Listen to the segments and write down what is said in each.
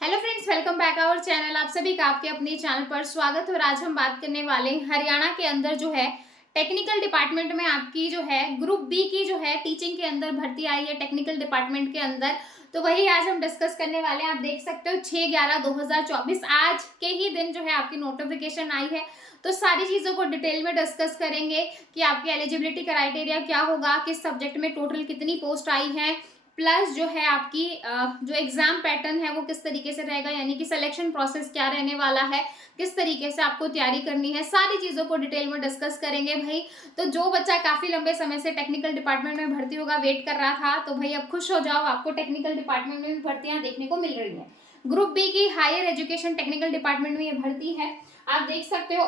Hello friends, welcome back our channel. आप सभी का आपके अपने चैनल पर स्वागत है। और आज हम बात करने वाले हैं हरियाणा के अंदर जो है टेक्निकल डिपार्टमेंट में आपकी जो है ग्रुप बी की जो है टीचिंग के अंदर भर्ती आई है टेक्निकल डिपार्टमेंट के अंदर। तो वही आज हम डिस्कस करने वाले हैं। आप देख सकते हो 6/11/2024 आज के ही दिन जो है आपकी नोटिफिकेशन आई है। तो सारी चीज़ों को डिटेल में डिस्कस करेंगे कि आपकी एलिजिबिलिटी क्राइटेरिया क्या होगा, किस सब्जेक्ट में टोटल कितनी पोस्ट आई है, प्लस जो है आपकी जो एग्जाम पैटर्न है वो किस तरीके से रहेगा, यानी कि सिलेक्शन प्रोसेस क्या रहने वाला है, किस तरीके से आपको तैयारी करनी है, सारी चीज़ों को डिटेल में डिस्कस करेंगे भाई। तो जो बच्चा काफ़ी लंबे समय से टेक्निकल डिपार्टमेंट में भर्ती होगा, वेट कर रहा था, तो भाई अब खुश हो जाओ, आपको टेक्निकल डिपार्टमेंट में भी भर्तियां देखने को मिल रही हैं। ग्रुप बी की हायर एजुकेशन टेक्निकल डिपार्टमेंट में ये भर्ती है। आप देख सकते हो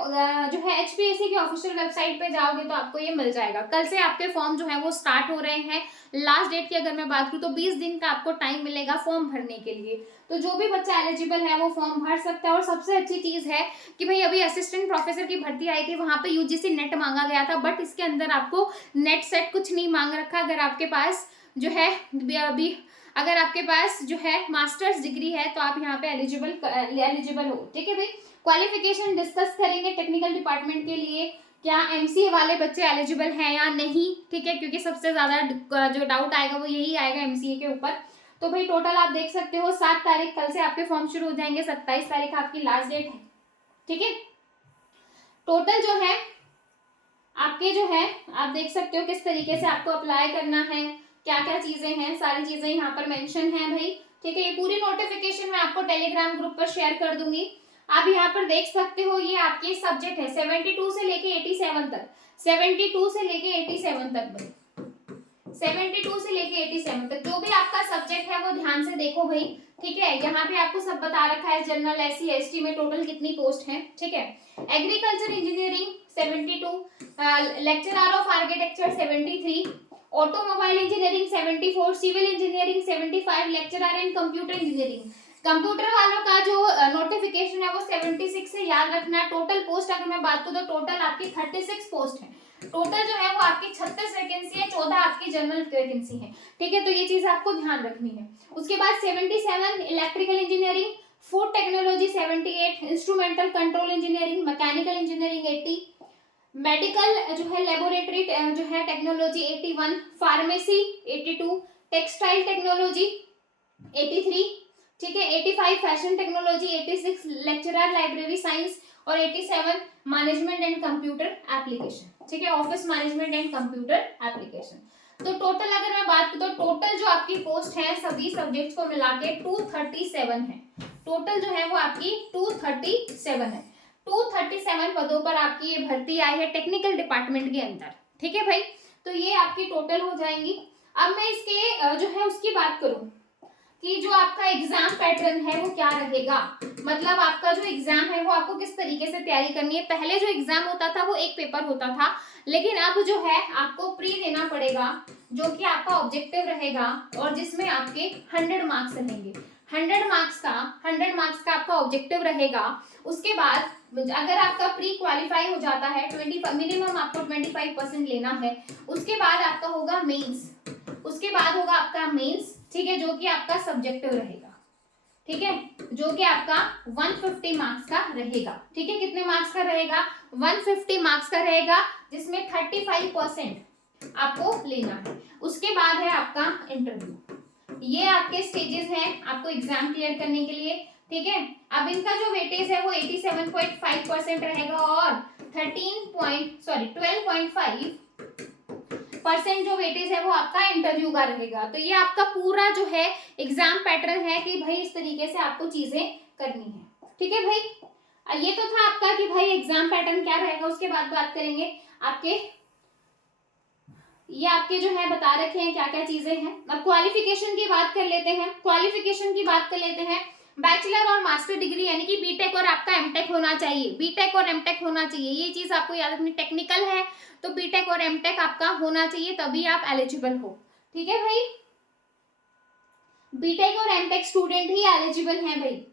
जो है एचपीएससी की ऑफिशियल वेबसाइट पे जाओगे तो आपको ये मिल जाएगा। कल से आपके फॉर्म जो है वो स्टार्ट हो रहे हैं। लास्ट डेट की अगर मैं बात करूँ तो 20 दिन का आपको टाइम मिलेगा फॉर्म भरने के लिए। तो जो भी बच्चा एलिजिबल है वो फॉर्म भर सकता है। और सबसे अच्छी चीज है कि भाई अभी असिस्टेंट प्रोफेसर की भर्ती आई थी, वहां पे यूजीसी नेट मांगा गया था, बट इसके अंदर आपको नेट सेट कुछ नहीं मांग रखा। अगर आपके पास जो है अभी अगर आपके पास जो है मास्टर्स डिग्री है तो आप यहाँ पे एलिजिबल हो। ठीक है भाई। क्वालिफिकेशन डिस्कस करेंगे टेक्निकल डिपार्टमेंट के लिए, क्या एमसीए वाले बच्चे एलिजिबल हैं या नहीं। ठीक है, क्योंकि सबसे ज्यादा जो डाउट आएगा वो यही आएगा एमसीए के ऊपर। तो भाई टोटल आप देख सकते हो 7 तारीख कल से आपके फॉर्म शुरू हो जाएंगे, 27 तारीख आपकी लास्ट डेट है। ठीक है, टोटल जो है आपके जो है आप देख सकते हो किस तरीके से आपको अप्लाई करना है, क्या क्या चीजें हैं, सारी चीजें यहाँ पर मेंशन है भाई। ठीक है, ये पूरी नोटिफिकेशन मैं आपको टेलीग्राम ग्रुप पर शेयर कर दूंगी। आप यहाँ पर देख सकते हो ये आपके सब्जेक्ट है 72 से लेके 87 तक, 72 से लेके 87 तक भाई, 72 से लेके 87 तक जो भी आपका सब्जेक्ट है वो ध्यान से देखो भाई। ठीक है, यहाँ पे आपको सब बता रखा है, जनरल एससी एसटी में टोटल कितनी पोस्ट है। ठीक है, agriculture engineering 72, lecturer of architecture 73, automobile engineering 74, civil engineering 75, lecturer in computer engineering. Computer वालों का जो नोटिफिकेशन है वो 76 से याद रखना। टोटल पोस्ट अगर मैं बात करूँ तो टोटल आपकी 36 पोस्ट है। टोटल जो है वो आपकी 36 वैकेंसी है, 14 आपकी जनरल वैकेंसी है। ठीक है, तो ये चीज आपको ध्यान रखनी है। उसके बाद 77 electrical engineering, food technology 78, instrumental control engineering, mechanical engineering 80, medical जो है लेबोरेटरी जो है टेक्नोलॉजी 81, फार्मेसी 82, टेक्सटाइल टेक्नोलॉजी 83। ठीक है, 85 fashion technology, 86 lecturer library science और 87 मैनेजमेंट एंड कंप्यूटर एप्लीकेशन। ठीक है, office management and computer application. तो टोटल अगर मैं बात करूँ तो टोटल जो आपकी पोस्ट है सभी सब्जेक्ट्स को मिला के 237 है। टोटल जो है वो आपकी 237 है। 237 पदों पर आपकी ये भर्ती आई है टेक्निकल डिपार्टमेंट के अंदर। ठीक है भाई, तो ये आपकी टोटल हो जाएंगी। अब मैं इसके जो है उसकी बात करूं कि जो आपका एग्जाम पैटर्न है वो क्या रहेगा, मतलब आपका जो एग्जाम है वो आपको किस तरीके से तैयारी करनी है। पहले जो एग्जाम होता था वो एक पेपर होता था, लेकिन अब जो है आपको प्री देना पड़ेगा, जो कि आपका ऑब्जेक्टिव रहेगा और जिसमें आपके 100 मार्क्स रहेंगे। 100 मार्क्स का आपका ऑब्जेक्टिव रहेगा। उसके बाद अगर आपका प्री क्वालिफाई हो जाता है 20 मिनिमम आपको 25% लेना है। उसके बाद आपका होगा मेंस, उसके बाद होगा आपका मेंस। ठीक है, जो कि आपका सब्जेक्टिव रहेगा। ठीक है, जो कि आपका 150 मार्क्स का रहेगा। ठीक है, कितने मार्क्स का रहेगा, 150 मार्क्स का रहेगा, जिसमें 35% आपको लेना है। उसके बाद है आपका इंटरव्यू। ये आपके स्टेजेस हैं आपको एग्जाम क्लियर करने के लिए। ठीक है, अब इनका जो वेटेज है वो 87.5% रहेगा और 12.5% जो वेटेज है वो आपका इंटरव्यू का रहेगा। तो ये आपका पूरा जो है एग्जाम पैटर्न है कि भाई इस तरीके से आपको चीजें करनी है। ठीक है भाई, ये तो था आपका कि भाई एग्जाम पैटर्न क्या रहेगा। उसके बाद बात करेंगे आपके, ये आपके जो है बता रखे हैं क्या क्या चीजें हैं। अब क्वालिफिकेशन की बात कर लेते हैं। क्वालिफिकेशन की बात कर लेते हैं, बैचलर और मास्टर डिग्री यानी कि बीटेक और आपका एमटेक होना चाहिए। बीटेक और एमटेक होना चाहिए, ये चीज आपको याद रखनी। टेक्निकल है तो बीटेक और एमटेक आपका होना चाहिए, तभी आप एलिजिबल हो। ठीक है भाई, बीटेक और एमटेक स्टूडेंट ही एलिजिबल हैं भाई।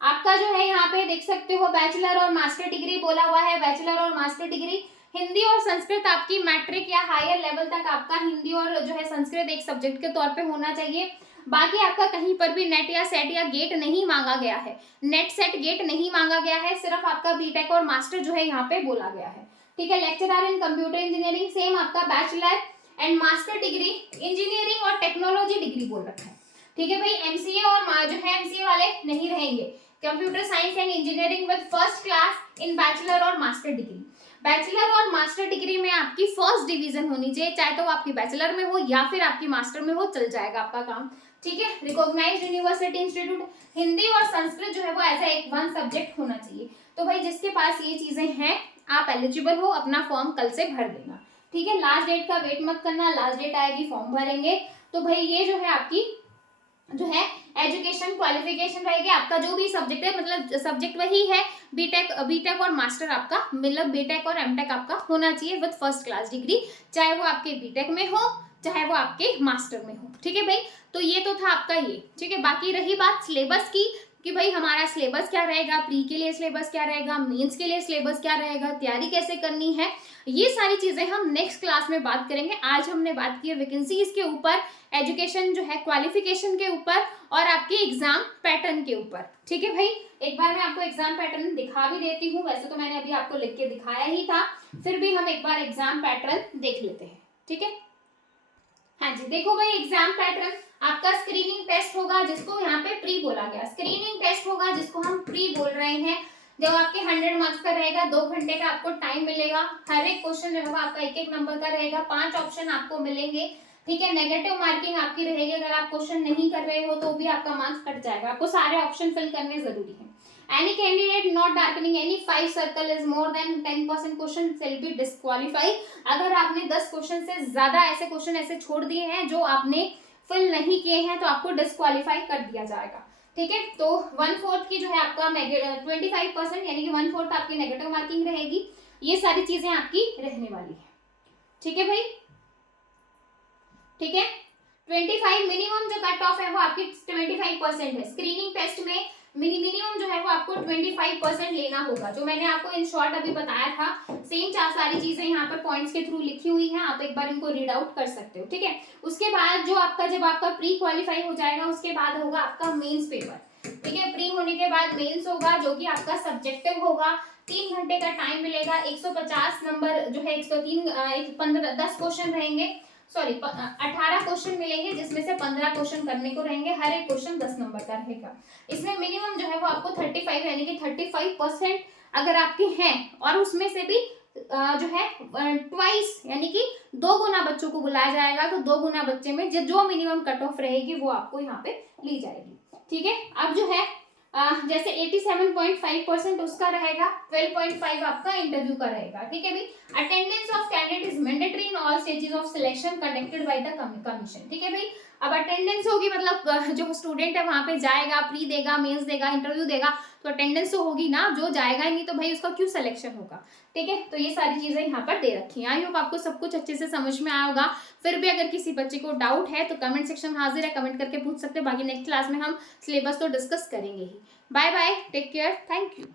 आपका जो है यहाँ पे देख सकते हो बैचलर और मास्टर डिग्री बोला हुआ है। बैचलर और मास्टर डिग्री हिंदी और संस्कृत आपकी मैट्रिक या हायर लेवल तक आपका हिंदी और जो है संस्कृत एक सब्जेक्ट के तौर पे होना चाहिए। बाकी आपका कहीं पर भी नेट या सेट या गेट नहीं मांगा गया है, नेट सेट गेट नहीं मांगा गया है, सिर्फ आपका बीटेक और मास्टर जो है यहाँ पे बोला गया है। ठीक है, lecturer in computer engineering same आपका bachelor and master degree engineering और टेक्नोलॉजी डिग्री बोल रखा है। ठीक है भाई, एमसीए और जो है एमसीए वाले नहीं रहेंगे, computer science and engineering with first class in bachelor और मास्टर डिग्री। बैचलर और मास्टर डिग्री में आपकी फर्स्ट डिवीजन होनी चाहिए, चाहे तो वो आपकी बैचलर में हो या फिर आपकी मास्टर में हो, चल जाएगा आपका काम। ठीक है, रिकॉग्नाइज्ड यूनिवर्सिटी इंस्टीट्यूट, हिंदी और संस्कृत जो है वो एज ए वन सब्जेक्ट होना चाहिए। तो भाई जिसके पास ये चीजें हैं आप एलिजिबल हो, अपना फॉर्म कल से भर देना। ठीक है, लास्ट डेट का वेट मत करना, लास्ट डेट आएगी फॉर्म भरेंगे। तो भाई ये जो है आपकी जो है एजुकेशन क्वालिफिकेशन रहेगी, आपका जो भी सब्जेक्ट है, मतलब सब्जेक्ट वही है, बीटेक और मास्टर आपका, मतलब बीटेक और एमटेक आपका होना चाहिए विद फर्स्ट क्लास डिग्री, चाहे वो आपके बीटेक में हो चाहे वो आपके मास्टर में हो। ठीक है भाई, तो ये तो था आपका ये। ठीक है, बाकी रही बात सिलेबस की कि भाई हमारा सिलेबस क्या रहेगा, प्री के लिए सिलेबस क्या रहेगा, मेंस के लिए सिलेबस क्या रहेगा, तैयारी कैसे करनी है, ये सारी चीजें हम नेक्स्ट क्लास में बात करेंगे। आज हमने बात की है वैकेंसीज के ऊपर, एजुकेशन जो है क्वालिफिकेशन के ऊपर और आपके एग्जाम पैटर्न के ऊपर। ठीक है भाई, एक बार मैं आपको एग्जाम पैटर्न दिखा भी देती हूँ, वैसे तो मैंने अभी आपको लिख के दिखाया ही था, फिर भी हम एक बार एग्जाम पैटर्न देख लेते हैं। ठीक है, हाँ जी, देखो भाई एग्जाम पैटर्न आपका स्क्रीनिंग टेस्ट होगा जिसको यहाँ पे प्री बोला गया, स्क्रीनिंग टेस्ट होगा जिसको हम प्री बोल रहे हैं, जब आपके 100 मार्क्स का रहेगा, 2 घंटे का आपको टाइम मिलेगा, हर एक क्वेश्चन जो है आपका 1-1 नंबर का रहेगा, 5 ऑप्शन आपको मिलेंगे। ठीक है, नेगेटिव मार्किंग आपकी रहेगी, अगर आप क्वेश्चन नहीं कर रहे हो तो भी आपका मार्क्स कट जाएगा, आपको सारे ऑप्शन फिल करने जरूरी है। Any candidate not darkening any 5 circle is more than 10% question shall be disqualified। अगर आपने 10 क्वेश्चन से ज्यादा ऐसे क्वेश्चन ऐसे छोड़ दिए हैं जो आपने फिल नहीं किए हैं तो आपको डिस्क्वालीफाई कर दिया जाएगा। ठीक है, तो 1/4 की जो है आपका 25% यानी कि 1/4 आपकी नेगेटिव मार्किंग रहेगी, ये सारी चीजें आपकी रहने वाली है। ठीक है भाई, ठीक है, 25 मिनिमम जो कट ऑफ है वो आपकी 25% है। स्क्रीनिंग टेस्ट में मिनिमम जो है वो आपको 25% लेना होगा, जो मैंने आपको इन शॉर्ट अभी बताया था, सेम सारी चीजें यहाँ पर पॉइंट्स के थ्रू लिखी हुई हैं, आप एक बार इनको रीड आउट कर सकते हो। ठीक है, उसके बाद जो आपका जब आपका प्री क्वालिफाई हो जाएगा उसके बाद होगा आपका मेंस पेपर। ठीक है, प्री होने के बाद मेंस होगा जो कि आपका सब्जेक्टिव होगा, 3 घंटे का टाइम मिलेगा, 150 नंबर जो है 10 क्वेश्चन रहेंगे, सॉरी 18 क्वेश्चन मिलेंगे जिसमें से 15 क्वेश्चन करने को रहेंगे, हर एक क्वेश्चन 10 नंबर का रहेगा। इसमें मिनिमम जो है वो आपको 35 यानी कि 35% अगर आपके हैं, और उसमें से भी जो है ट्वाइस यानी कि 2 गुना बच्चों को बुलाया जाएगा, तो 2 गुना बच्चे में जो मिनिमम कट ऑफ रहेगी वो आपको यहाँ पे ली जाएगी। ठीक है, अब जो है जैसे 87.5% उसका रहेगा, 12.5 आपका इंटरव्यू का रहेगा। ठीक है भाई, attendance of candidate is mandatory in all stages of selection conducted by the commission. ठीक है भाई, अब अटेंडेंस होगी मतलब जो स्टूडेंट है वहां पे जाएगा, प्री देगा, मेंस देगा, इंटरव्यू देगा, तो अटेंडेंस तो होगी ना, जो जाएगा ही नहीं तो भाई उसका क्यों सिलेक्शन होगा। ठीक है, तो ये सारी चीजें यहाँ पर दे रखी हैं। आई होप आपको सब कुछ अच्छे से समझ में आया होगा। फिर भी अगर किसी बच्चे को डाउट है तो कमेंट सेक्शन हाजिर है, कमेंट करके पूछ सकते हैं, बाकी नेक्स्ट क्लास में हम सिलेबस तो डिस्कस करेंगे ही। Bye bye, take care, thank you.